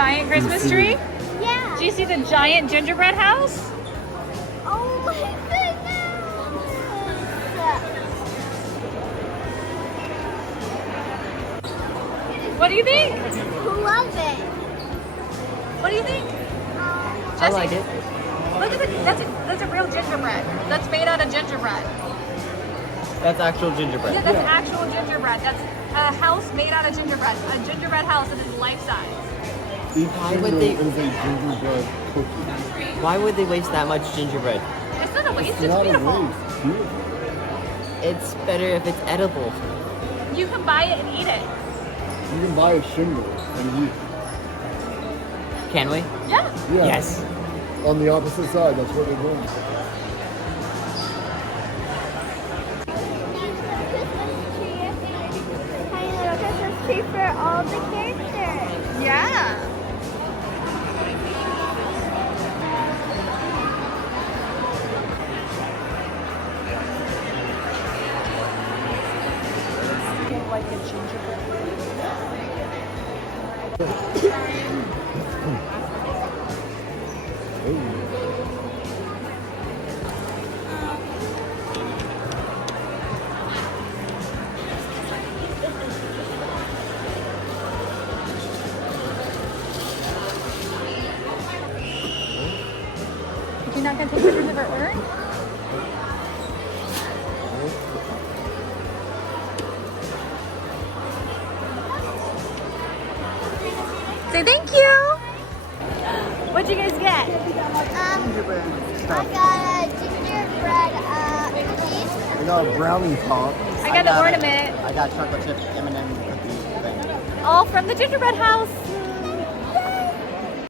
giant Christmas tree? Yeah. Do you see the giant gingerbread house? Oh my goodness. What do you think? Love it. What do you think? I like it. Look at it. That's a real gingerbread. That's made out of gingerbread. That's actual gingerbread. Yeah, that's actual gingerbread. That's a house made out of gingerbread. A gingerbread house that is life size. Why would they? Is a gingerbread cookie. Why would they waste that much gingerbread? It's not a waste. It's It's not a beautiful. waste. It's beautiful. It's better if it's edible. You can buy it and eat it. You can buy a shingle and eat. Can we? Yeah. Yeah. Yes. On the opposite side, that's what they're doing. Tiny little Christmas tree for all the characters. Yeah. Like a gingerbread. You're not gonna take pictures of her urn? Say thank you. What'd you guys get? I got a gingerbread cookies. I got a brownie pop. I got the ornament. I got chocolate chip M&M cookie thing. All from the gingerbread house.